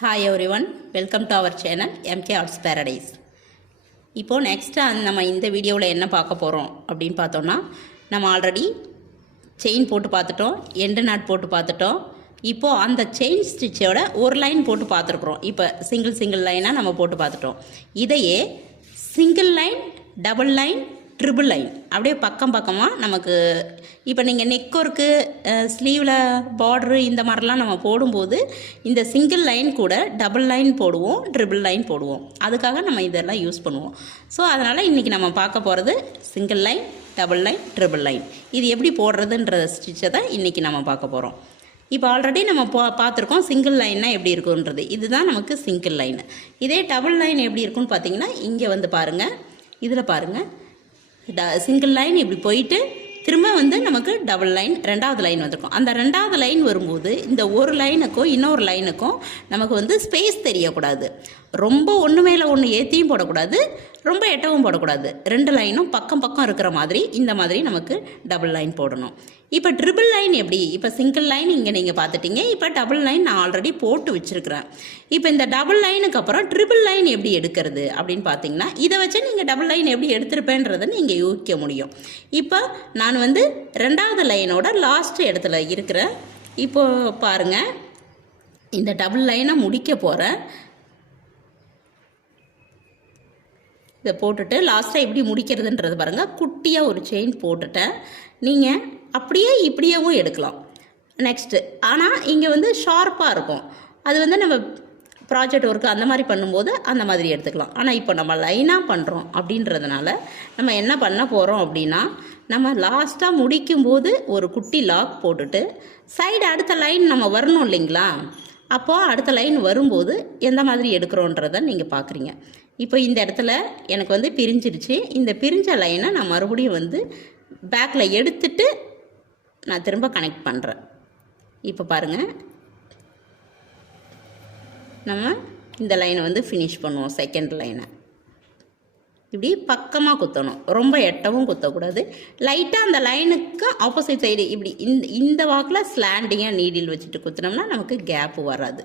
Hi everyone, welcome to our channel MK Arts Paradise. இப்போ next நம்ம இந்த வீடியோவில் என்ன பார்க்க போகிறோம் அப்படின்னு பார்த்தோன்னா, நம்ம ஆல்ரெடி செயின் போட்டு பார்த்துட்டோம், எண்டு நாட் போட்டு பார்த்துட்டோம். இப்போது அந்த செயின் ஸ்டிச்சோட ஒரு லைன் போட்டு பார்த்துருக்குறோம். இப்போ சிங்கிள் லைனாக நம்ம போட்டு பார்த்துட்டோம். இதையே single line, double line, triple line அப்படியே பக்கமாக நமக்கு இப்போ நீங்கள் நெக் ஒர்க்கு, ஸ்லீவில் பார்ட்ரு இந்த மாதிரிலாம் நம்ம போடும்போது இந்த சிங்கிள் லைன் கூட டபுள் லைன் போடுவோம், ட்ரிபிள் லைன் போடுவோம். அதுக்காக நம்ம இதெல்லாம் யூஸ் பண்ணுவோம். ஸோ அதனால் இன்றைக்கி நம்ம பார்க்க போகிறது single line, double line, triple line. இது எப்படி போடுறதுன்ற ஸ்டிச்சை தான் இன்றைக்கி நம்ம பார்க்க போகிறோம். இப்போ ஆல்ரெடி நம்ம பார்த்துருக்கோம் சிங்கிள் லைன்னா எப்படி இருக்குன்றது. இதுதான் நமக்கு சிங்கிள் லைன். இதே டபுள் லைன் எப்படி இருக்குன்னு பார்த்தீங்கன்னா, இங்கே வந்து பாருங்கள், இதில் பாருங்கள், சிங்கிள் லைன் இப்படி போயிட்டு திரும்ப வந்து நமக்கு டபுள் லைன், ரெண்டாவது லைன் வந்திருக்கும். அந்த ரெண்டாவது லைன் வரும்போது இந்த ஒரு லைனுக்கும் இன்னொரு லைனுக்கும் நமக்கு வந்து ஸ்பேஸ் தெரியக்கூடாது. ரொம்ப ஒன்று மேலே ஒன்று ஏற்றியும் போடக்கூடாது, ரொம்ப எட்டவும் போடக்கூடாது. ரெண்டு லைனும் பக்கம் இருக்கிற மாதிரி இந்த மாதிரி நமக்கு டபுள் லைன் போடணும். இப்போ ட்ரிபிள் லைன் எப்படி? இப்போ சிங்கிள் லைன் இங்கே நீங்கள் பார்த்துட்டீங்க. இப்போ டபுள் லைன் நான் ஆல்ரெடி போட்டு வச்சுருக்கிறேன். இப்போ இந்த டபுள் லைனுக்கு அப்புறம் ட்ரிபிள் லைன் எப்படி எடுக்கிறது அப்படின்னு பார்த்தீங்கன்னா, இதை வச்சு நீங்கள் டபுள் லைன் எப்படி எடுத்திருப்பேன்றதை நீங்கள் யூகிக்க முடியும். இப்போ நான் வந்து ரெண்டாவது லைனோட லாஸ்ட் இடத்துல இருக்கிறேன். இப்போ பாருங்கள், இந்த டபுள் லைனை முடிக்க போகிறேன். இதை போட்டுட்டு லாஸ்ட்டாக எப்படி முடிக்கிறதுன்றது பாருங்கள். குட்டியாக ஒரு செயின் போட்டுட்டேன். நீங்கள் அப்படியே இப்படியேவும் எடுக்கலாம் நெக்ஸ்ட்டு. ஆனால் இங்கே வந்து ஷார்ப்பாக இருக்கும். அது வந்து நம்ம ப்ராஜெக்ட் ஒர்க்கு அந்த மாதிரி பண்ணும்போது அந்த மாதிரி எடுத்துக்கலாம். ஆனால் இப்போ நம்ம லைனாக பண்ணுறோம் அப்படின்றதுனால நம்ம என்ன பண்ண போகிறோம் அப்படின்னா, நம்ம லாஸ்ட்டாக முடிக்கும்போது ஒரு குட்டி லாக் போட்டுட்டு சைடு அடுத்த லைன் நம்ம வரணும் இல்லைங்களா? அப்போது அடுத்த லைன் வரும்போது எந்த மாதிரி எடுக்கிறோன்றதை நீங்கள் பார்க்குறீங்க. இப்போ இந்த இடத்துல எனக்கு வந்து பிரிஞ்சிருச்சு. இந்த பிரிஞ்ச லைனை நான் மறுபடியும் வந்து பேக்கில் எடுத்துட்டு நான் திரும்ப கனெக்ட் பண்ணுறேன். இப்போ பாருங்கள், நம்ம இந்த லைனை வந்து ஃபினிஷ் பண்ணுவோம். செகண்ட் லைனை இப்படி பக்கமாக குத்தணும், ரொம்ப எட்டவும் குத்தக்கூடாது. லைட்டாக அந்த லைனுக்கு ஆப்போசிட் சைடு இப்படி இந்த வாக்கில் ஸ்லாண்டிங்காக நீடில் வச்சுட்டு குத்தினோம்னா நமக்கு கேப்பு வராது.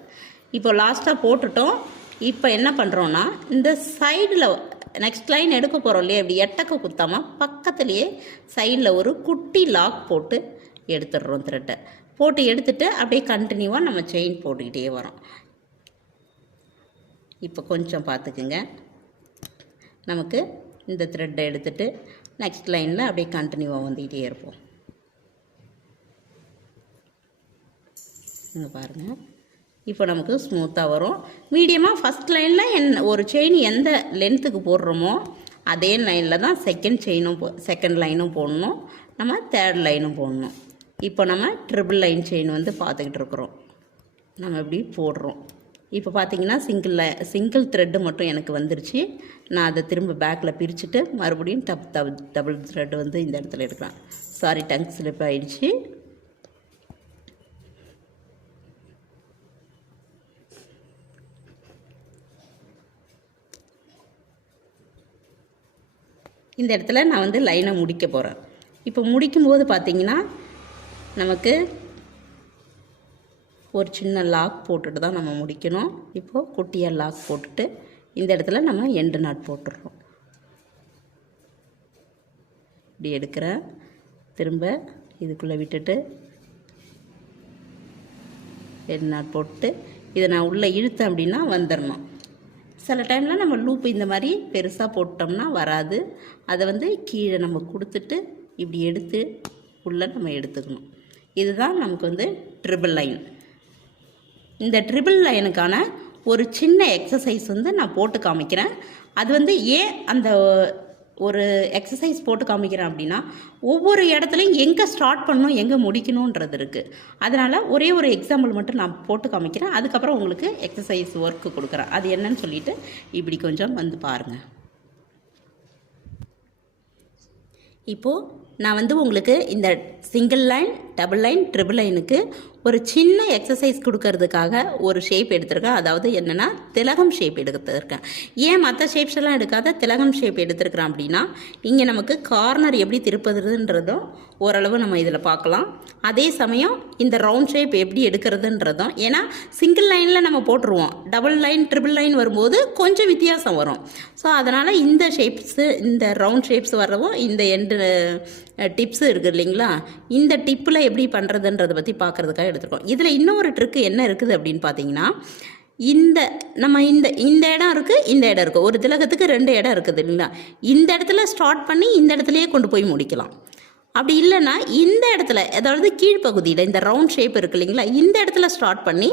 இப்போ லாஸ்ட்டாக போட்டுட்டோம். இப்போ என்ன பண்ணுறோன்னா, இந்த சைடில் நெக்ஸ்ட் லைன் எடுக்க போகிறோம் இல்லையா, இப்படி எட்டக்க குத்தாமல் பக்கத்துலேயே சைடில் ஒரு குட்டி லாக் போட்டு எடுத்துடுறோம். த்ரெட்டை போட்டு எடுத்துட்டு அப்படியே கண்டினியூவாக நம்ம செயின் போட்டுக்கிட்டே வரோம். இப்போ கொஞ்சம் பார்த்துக்குங்க, நமக்கு இந்த த்ரெட்டை எடுத்துகிட்டு நெக்ஸ்ட் லைனில் அப்படியே கண்டினியூவாக வந்துக்கிட்டே இருப்போம். இங்கே பாருங்கள், இப்போ நமக்கு ஸ்மூத்தாக வரும். மீடியமாக ஃபஸ்ட் லைனில் ஒரு செயின் எந்த லென்த்துக்கு போடுறோமோ அதே லைனில் தான் செகண்ட் லைனும் போடணும், நம்ம தேர்ட் லைனும் போடணும். இப்போ நம்ம ட்ரிபிள் லைன் செயின் வந்து பார்த்துக்கிட்டு இருக்கிறோம். நம்ம இப்படி போடுறோம். இப்போ பார்த்தீங்கன்னா சிங்கிள் த்ரெட்டு மட்டும் எனக்கு வந்துருச்சு. நான் அதை திரும்ப பேக்கில் பிரிச்சுட்டு மறுபடியும் டபுள் த்ரெட் வந்து இந்த இடத்துல எடுக்கிறேன். சாரி, டங் ஸ்லிப் ஆகிடுச்சு. இந்த இடத்துல நான் வந்து லைனை முடிக்க போகிறேன். இப்போ முடிக்கும்போது பார்த்தீங்கன்னா நமக்கு ஒரு சின்ன லாக் போட்டுட்டு தான் நம்ம முடிக்கணும். இப்போது குட்டியாக லாக் போட்டுட்டு இந்த இடத்துல நம்ம எண்டு நாட் போட்டுடுறோம். இப்படி எடுக்கிறேன், திரும்ப இதுக்குள்ளே விட்டுட்டு எண்டு நாட் போட்டு இதை நான் உள்ளே இழுத்தேன் அப்படின்னா வந்துடணும். சில டைமில் நம்ம லூப் இந்த மாதிரி பெருசாக போட்டோம்னா வராது. அதை வந்து கீழே நம்ம கொடுத்துட்டு இப்படி எடுத்து உள்ளே நம்ம எடுத்துக்கணும். இதுதான் நமக்கு வந்து ட்ரிபிள் லைன். இந்த ட்ரிபிள் லைனுக்கான ஒரு சின்ன எக்ஸசைஸ் வந்து நான் போட்டு காமிக்கிறேன். அது வந்து ஏன் அந்த ஒரு எக்ஸசைஸ் போட்டு காமிக்கிறேன் அப்படின்னா, ஒவ்வொரு இடத்துலையும் எங்கே ஸ்டார்ட் பண்ணணும் எங்கே முடிக்கணுன்றது இருக்குது. அதனால் ஒரே ஒரு எக்ஸாம்பிள் மட்டும் நான் போட்டு காமிக்கிறேன். அதுக்கப்புறம் உங்களுக்கு எக்ஸசைஸ் ஒர்க்கு கொடுக்குறேன். அது என்னன்னு சொல்லிவிட்டு இப்படி கொஞ்சம் வந்து பாருங்கள். இப்போது நான் வந்து உங்களுக்கு இந்த single line, double line triple லைனுக்கு ஒரு சின்ன எக்ஸசைஸ் கொடுக்கறதுக்காக ஒரு ஷேப் எடுத்திருக்கேன். அதாவது என்னென்னா திலகம் ஷேப் எடுத்திருக்கேன். ஏன் மற்ற ஷேப்ஸ் எல்லாம் எடுக்காத திலகம் ஷேப் எடுத்திருக்கிறேன் அப்படின்னா, இங்கே நமக்கு கார்னர் எப்படி திருப்புறதுன்றதும் ஓரளவு நம்ம இதில் பார்க்கலாம். அதே சமயம் இந்த ரவுண்ட் ஷேப் எப்படி எடுக்கிறதுன்றதும், ஏன்னா சிங்கிள் லைனில் நம்ம போட்டுருவோம், டபுள் லைன் ட்ரிபிள் லைன் வரும்போது கொஞ்சம் வித்தியாசம் வரும். ஸோ அதனால் இந்த ஷேப்ஸு, இந்த ரவுண்ட் ஷேப்ஸ் வரவும் இந்த எண்டு டிப்ஸு இருக்குது இல்லைங்களா, இந்த டிப்பில் எப்படி பண்ணுறதுன்றதை பற்றி பார்க்குறதுக்காக எடுத்துருக்கோம். இதில் இன்னொரு ட்ரிக்கு என்ன இருக்குது அப்படின்னு பார்த்தீங்கன்னா, நம்ம இந்த இடம் இருக்குது, இந்த இடம் இருக்குது, ஒரு திலகத்துக்கு 2 இடம் இருக்குது இல்லைங்களா, இந்த இடத்துல ஸ்டார்ட் பண்ணி இந்த இடத்துலையே கொண்டு போய் முடிக்கலாம். அப்படி இல்லைன்னா இந்த இடத்துல, அதாவது கீழ்ப்பகுதியில் இந்த ரவுண்ட் ஷேப் இருக்குது இல்லைங்களா, இந்த இடத்துல ஸ்டார்ட் பண்ணி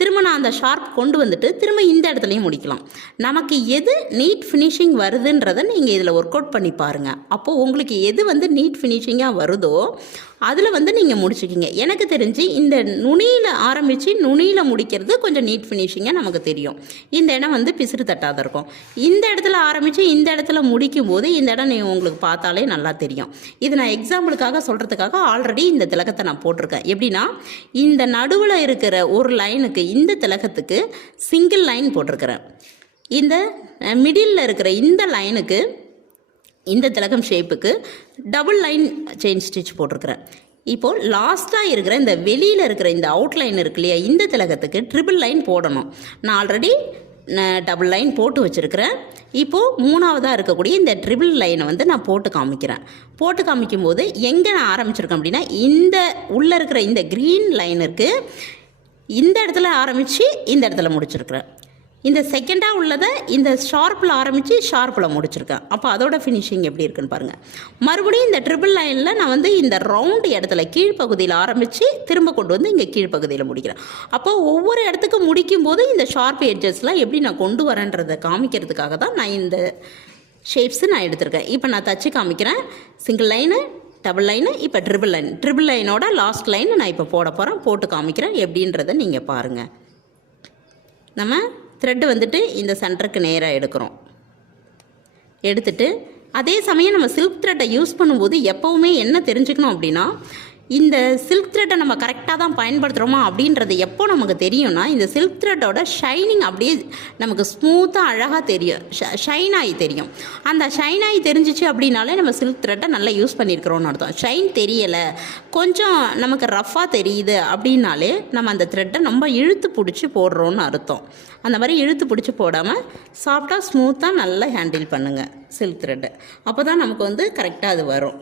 திரும்ப நான் அந்த ஷார்ப் கொண்டு வந்துட்டு திரும்ப இந்த இடத்துலையும் முடிக்கலாம். நமக்கு எது நீட் ஃபினிஷிங் வருதுன்றதை நீங்கள் இதில் ஒர்க் அவுட் பண்ணி பாருங்கள். அப்போது உங்களுக்கு எது நீட் ஃபினிஷிங்காக வருதோ அதில் நீங்கள் முடிச்சுக்கிங்க. எனக்கு தெரிஞ்சு இந்த நுனியில் ஆரம்பித்து நுனியில் முடிக்கிறது கொஞ்சம் நீட் ஃபினிஷிங்காக நமக்கு தெரியும். இந்த இடம் பிசிறு தட்டாத இருக்கும். இந்த இடத்துல ஆரம்பித்து இந்த இடத்துல முடிக்கும் போது இந்த இடம் உங்களுக்கு பார்த்தாலே நல்லா தெரியும். இது நான் எக்ஸாம்பிளுக்காக சொல்கிறதுக்காக ஆல்ரெடி இந்த திலகத்தை நான் போட்டிருக்கேன். எப்படின்னா, இந்த நடுவில் இருக்கிற ஒரு லைனுக்கு, இந்த திலகத்துக்கு சிங்கிள் லைன் போட்டிருக்கிறேன். இந்த மிடில் இருக்கிற இந்த லைனுக்கு, இந்த திலகம் ஷேப்புக்கு டபுள் லைன் செயின் ஸ்டிச் போட்டிருக்கிறேன். இப்போது லாஸ்ட்டாக இருக்கிற இந்த வெளியில் இருக்கிற இந்த அவுட்லைன் இருக்கு இல்லையா, இந்த திலகத்துக்கு ட்ரிபிள் லைன் போடணும். நான் ஆல்ரெடி டபுள் லைன் போட்டு வச்சுருக்கிறேன். இப்போது 3ஆவதாக இருக்கக்கூடிய இந்த ட்ரிபிள் லைனை நான் போட்டு காமிக்கிறேன். போட்டு காமிக்கும்போது எங்கே நான் ஆரம்பிச்சிருக்கேன் அப்படின்னா, இந்த உள்ளே இருக்கிற இந்த க்ரீன் லைனுக்கு இந்த இடத்துல ஆரம்பித்து இந்த இடத்துல முடிச்சிருக்கிறேன். இந்த செகண்டாக உள்ளதை இந்த ஷார்ப்பில் ஆரம்பித்து ஷார்ப்பில் முடிச்சிருக்கேன். அப்போ அதோட ஃபினிஷிங் எப்படி இருக்குன்னு பாருங்கள். மறுபடியும் இந்த ட்ரிபிள் லைனில் நான் இந்த ரவுண்டு இடத்துல கீழ்ப்பகுதியில் ஆரம்பித்து திரும்ப கொண்டு வந்து இங்கே கீழ்ப்பகுதியில் முடிக்கிறேன். அப்போ ஒவ்வொரு இடத்துக்கு முடிக்கும் போது இந்த ஷார்ப் எட்ஜஸ்லாம் எப்படி நான் கொண்டு வரேன்றதை காமிக்கிறதுக்காக தான் நான் இந்த ஷேப்ஸு நான் எடுத்திருக்கேன். இப்போ நான் தச்சு காமிக்கிறேன். சிங்கிள் லைனு, டபுள் லைனு, இப்போ ட்ரிபிள் லைனோட லாஸ்ட் லைன் நான் இப்போ போட போகிறேன். போட்டு காமிக்கிறேன் எப்படின்றத நீங்கள் பாருங்கள். நம்ம த்ரெட்டு இந்த சென்டருக்கு நேராக எடுக்கிறோம். எடுத்துட்டு அதே சமயம் நம்ம சில்க் த்ரெட்டை யூஸ் பண்ணும்போது எப்போவுமே என்ன தெரிஞ்சுக்கணும் அப்படின்னா, இந்த சில்க் த்ரெட்டை நம்ம கரெக்டாக தான் பயன்படுத்துகிறோமா அப்படின்றது எப்போ நமக்கு தெரியும்னா, இந்த சில்க் த்ரெட்டோட ஷைனிங் அப்படியே நமக்கு ஸ்மூத்தாக அழகாக தெரியும், ஷைன் ஆகி தெரியும். அந்த ஷைன் ஆகி தெரிஞ்சிச்சு அப்படின்னாலே நம்ம சில்க் த்ரெட்டை நல்லா யூஸ் பண்ணியிருக்கிறோன்னு அர்த்தம். ஷைன் தெரியலை, கொஞ்சம் நமக்கு ரஃப்பாக தெரியுது அப்படின்னாலே நம்ம அந்த த்ரெட்டை நம்ம இழுத்து பிடிச்சி போடுறோன்னு அர்த்தம். அந்த மாதிரி இழுத்து பிடிச்சி போடாமல் சாஃப்டாக ஸ்மூத்தாக நல்லா ஹேண்டில் பண்ணுங்கள் சில்க் த்ரெட்டை. அப்போ தான் நமக்கு கரெக்டாக அது வரும்.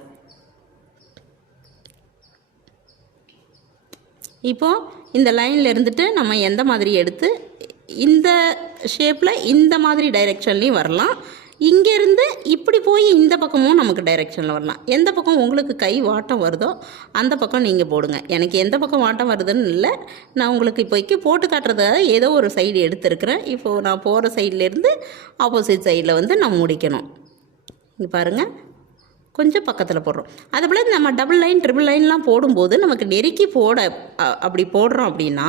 இப்போது இந்த லைனில் இருந்துட்டு நம்ம எந்த மாதிரி எடுத்து இந்த ஷேப்பில் இந்த மாதிரி டைரெக்ஷன்லேயும் வரலாம். இங்கேருந்து இப்படி போய் இந்த பக்கமும் நமக்கு டைரெக்ஷனில் வரலாம். எந்த பக்கம் உங்களுக்கு கை வாட்டம் வருதோ அந்த பக்கம் நீங்கள் போடுங்க. எனக்கு எந்த பக்கம் வாட்டம் வருதுன்னு இல்லை, நான் உங்களுக்கு இப்போதைக்கு போட்டு காட்டுறதுக்காக ஏதோ ஒரு சைடு எடுத்துருக்கிறேன். இப்போது நான் போகிற சைட்லேருந்து ஆப்போசிட் சைடில் நான் முடிக்கணும். இங்கே பாருங்கள், கொஞ்சம் பக்கத்தில் போடுறோம். அதுபோல் நம்ம டபுள் லைன் ட்ரிபிள் லைன்லாம் போடும்போது நமக்கு நெருக்கி அப்படி போடுறோம் அப்படின்னா,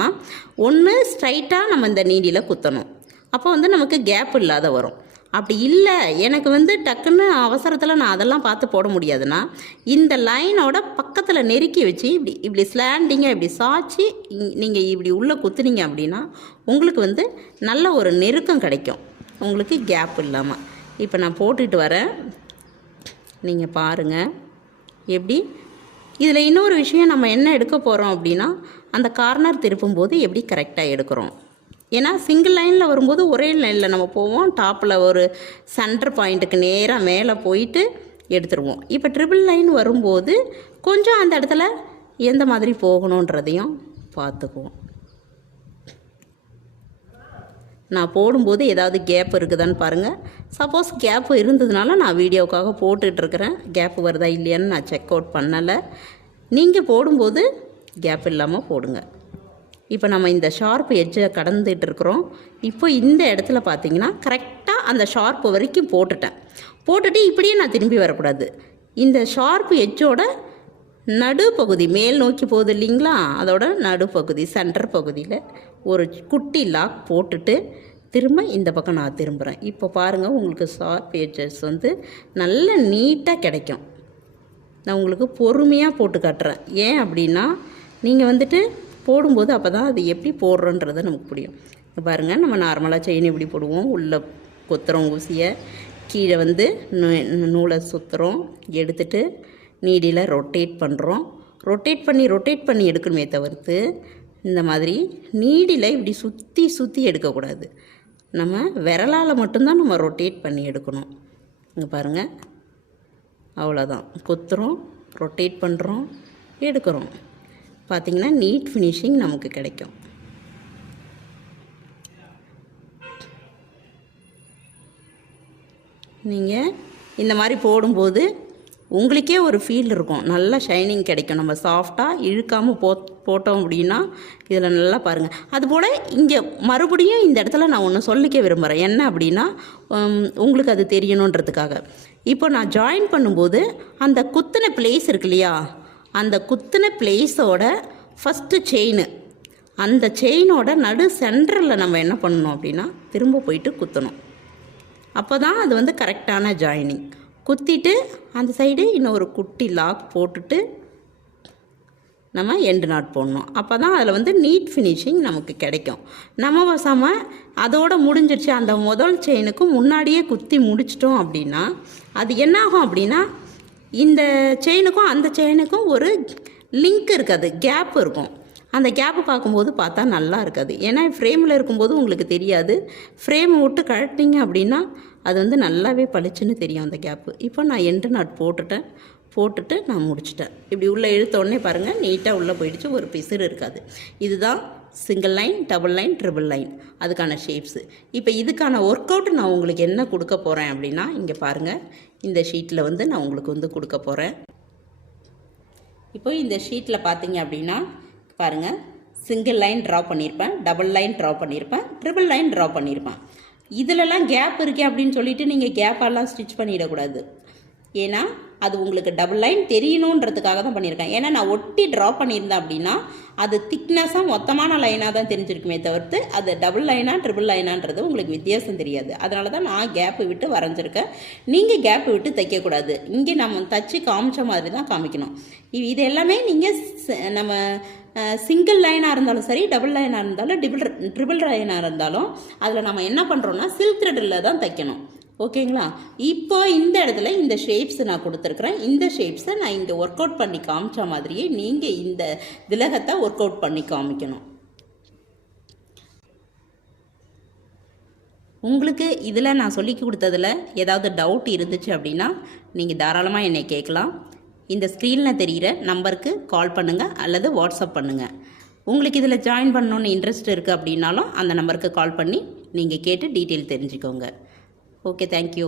ஒன்று ஸ்ட்ரைட்டாக நம்ம இந்த நீடியில் குத்தணும். அப்போ நமக்கு கேப் இல்லாத வரும். அப்படி இல்லை, எனக்கு டக்குன்னு அவசரத்தில் நான் அதெல்லாம் பார்த்து போட முடியாதுன்னா, இந்த லைனோட பக்கத்தில் நெருக்கி வச்சு இப்படி ஸ்லாண்டிங்காக இப்படி சாய்ச்சி நீங்கள் இப்படி உள்ளே குத்துனீங்க அப்படின்னா உங்களுக்கு நல்ல ஒரு நெருக்கம் கிடைக்கும், உங்களுக்கு கேப் இல்லாமல். இப்போ நான் போட்டுட்டு வரேன், நீங்கள் பாருங்கள் எப்படி. இதில் இன்னொரு விஷயம், நம்ம என்ன எடுக்க போகிறோம் அப்படின்னா, அந்த கார்னர் திருப்பும்போது எப்படி கரெக்டாக எடுக்கிறோம். ஏன்னா சிங்கிள் லைனில் வரும்போது ஒரே லைனில் நம்ம போவோம், டாப்பில் ஒரு சென்டர் பாயிண்ட்டுக்கு நேராக மேலே போயிட்டு எடுத்துருவோம். இப்போ ட்ரிபிள் லைன் வரும்போது கொஞ்சம் அந்த இடத்துல எந்த மாதிரி போகணுன்றதையும் பார்த்துக்குவோம். நான் போடும்போது ஏதாவது கேப் இருக்குதான்னு பாருங்கள். சப்போஸ் கேப்பு இருந்ததுனால நான் வீடியோவுக்காக போட்டுட்ருக்கிறேன். கேப்பு வருதா இல்லையான்னு நான் செக் அவுட் பண்ணலை. நீங்கள் போடும்போது கேப் இல்லாமல் போடுங்க. இப்போ நம்ம இந்த ஷார்ப் எட்ஜை கடந்துட்டு இருக்கிறோம். இப்போ இந்த இடத்துல பார்த்தீங்கன்னா கரெக்டாக அந்த ஷார்ப்பு வரைக்கும் போட்டுட்டு இப்படியே நான் திரும்பி வரக்கூடாது. இந்த ஷார்ப் எட்ஜோட நடுப்பகுதி மேல் நோக்கி போகுது இல்லைங்களா, அதோட நடுப்பகுதி சென்டர் பகுதியில் ஒரு குட்டி லாக் போட்டுட்டு திரும்ப இந்த பக்கம் நான் திரும்புகிறேன். இப்போ பாருங்கள், உங்களுக்கு ஷார்ப் எட்ஜஸ் நல்ல நீட்டாக கிடைக்கும். நான் உங்களுக்கு பொறுமையாக போட்டு காட்டுறேன். ஏன் அப்படின்னா நீங்கள் வந்துட்டு போடும்போது அப்போ தான் அது எப்படி போடுறோன்றதை நமக்கு புரியும். பாருங்கள், நம்ம நார்மலாக செயின் எப்படி போடுவோம், உள்ளே கொத்துறோம் ஊசியை, கீழே வந்து நூலை சுற்றுறோம், எடுத்துட்டு நீடியில் ரொட்டேட் பண்ணுறோம். ரொட்டேட் பண்ணி எடுக்கணுமே தவிர்த்து இந்த மாதிரி நீடியில் இப்படி சுற்றி சுற்றி எடுக்கக்கூடாது. நம்ம விரலால் மட்டும்தான் நம்ம ரொட்டேட் பண்ணி எடுக்கணும். இங்கே பாருங்கள், அவ்வளோதான். கொத்துறோம், ரொட்டேட் பண்ணுறோம், எடுக்கிறோம். பார்த்திங்கன்னா நீட் ஃபினிஷிங் நமக்கு கிடைக்கும். நீங்கள் இந்த மாதிரி போடும்போது உங்களுக்கே ஒரு ஃபீல் இருக்கும், நல்லா ஷைனிங் கிடைக்கும். நம்ம சாஃப்டாக இழுக்காமல் போட்டோம் அப்படின்னா இதில் நல்லா பாருங்கள். அதுபோல் இங்கே மறுபடியும் இந்த இடத்துல நான் ஒன்று சொல்லிக்க விரும்புகிறேன். என்ன அப்படின்னா உங்களுக்கு அது தெரியணுன்றதுக்காக. இப்போ நான் ஜாயின் பண்ணும்போது அந்த குத்தின பிளேஸ் இருக்கு இல்லையா, அந்த குத்தின பிளேஸோட ஃபஸ்ட்டு செயின், அந்த செயினோட நடு சென்டரில் நம்ம என்ன பண்ணணும் அப்படின்னா திரும்ப போயிட்டு குத்தணும். அப்போ தான் அது வந்து கரெக்டான ஜாயினிங். குத்திட்டு அந்த சைடு இன்னும் ஒரு குட்டி லாக் போட்டுட்டு நம்ம எண்டு நாட் போடணும். அப்போ தான் அதில் வந்து நீட் ஃபினிஷிங் நமக்கு கிடைக்கும். நம்ம வசமாக அதோடு முடிஞ்சிருச்சு, அந்த முதல் செயினுக்கும் முன்னாடியே குத்தி முடிச்சிட்டோம் அப்படின்னா அது என்னாகும் அப்படின்னா இந்த செயினுக்கும் அந்த செயினுக்கும் ஒரு லிங்க் இருக்காது, கேப் இருக்கும். அந்த கேப்பு பார்க்கும்போது பார்த்தா நல்லா இருக்காது. ஏன்னா ஃப்ரேமில் இருக்கும்போது உங்களுக்கு தெரியாது, ஃப்ரேமை விட்டு கழட்டிங்க அப்படின்னா அது வந்து நல்லாவே பளிச்சுன்னு தெரியும் அந்த கேப்பு. இப்போ நான் எண்டு நாட் போட்டுட்டு நான் முடிச்சிட்டேன். இப்படி உள்ளே இழுத்தோடனே பாருங்கள், நீட்டாக உள்ளே போயிடுச்சு, ஒரு பிசுறு இருக்காது. இதுதான் single line, double line, triple line அதுக்கான ஷேப்ஸு. இப்போ இதுக்கான ஒர்க் அவுட் நான் உங்களுக்கு என்ன கொடுக்க போகிறேன் அப்படின்னா இங்கே பாருங்கள், இந்த ஷீட்டில் வந்து நான் உங்களுக்கு வந்து கொடுக்க போகிறேன். இப்போ இந்த ஷீட்டில் பார்த்தீங்க அப்படின்னா பாருங்கள், சிங்கிள் லைன் ட்ரா பண்ணியிருப்பேன், டபுள் லைன் ட்ரா பண்ணியிருப்பேன், ட்ரிபிள் லைன் ட்ரா பண்ணியிருப்பேன். இதிலெல்லாம் கேப் இருக்கே அப்படின்னு சொல்லிட்டு நீங்கள் கேப்பெல்லாம் ஸ்டிச் பண்ணிடக்கூடாது. ஏன்னா அது உங்களுக்கு டபுள் லைன் தெரியணுன்றதுக்காக தான் பண்ணியிருக்கேன். ஏன்னா நான் ஒட்டி ட்ரா பண்ணியிருந்தேன் அப்படின்னா அது திக்னஸாக மொத்தமான லைனாக தான் தெரிஞ்சிருக்குமே தவிர்த்து அது டபுள் லைனா ட்ரிபிள் லைனான்றது உங்களுக்கு வித்தியாசம் தெரியாது. அதனால தான் நான் கேப்பு விட்டு வரைஞ்சிருக்கேன். நீங்கள் கேப்பு விட்டு தைக்கக்கூடாது. இங்கே நம்ம தச்சு காமிச்ச மாதிரி தான் காமிக்கணும். இது எல்லாமே நீங்கள் நம்ம சிங்கிள் லைனாக இருந்தாலும் சரி, டபுள் லைனாக இருந்தாலும், ட்ரிபிள் லைனாக இருந்தாலும் அதில் நம்ம என்ன பண்ணுறோன்னா சில்க் த்ரெட்டில் தான் தைக்கணும். ஓகேங்களா? இப்போ இந்த இடத்துல இந்த ஷேப்ஸ் நான் கொடுத்துருக்குறேன். இந்த ஷேப்ஸை நான் இங்கே ஒர்க் அவுட் பண்ணி காமிச்ச மாதிரியே நீங்கள் இந்த திலகத்தை ஒர்க் அவுட் பண்ணி காமிக்கணும். உங்களுக்கு இதில் நான் சொல்லி கொடுத்ததில் ஏதாவது டவுட் இருந்துச்சு அப்படின்னா நீங்கள் தாராளமாக என்னை கேட்கலாம். இந்த ஸ்க்ரீனில் தெரிகிற நம்பருக்கு கால் பண்ணுங்கள் அல்லது வாட்ஸ்அப் பண்ணுங்கள். உங்களுக்கு இதில் ஜாயின் பண்ணணுன்னு இன்ட்ரெஸ்ட் இருக்குது அப்படின்னாலும் அந்த நம்பருக்கு கால் பண்ணி நீங்கள் கேட்டு டீட்டெயில் தெரிஞ்சுக்கோங்க. Okay, thank you.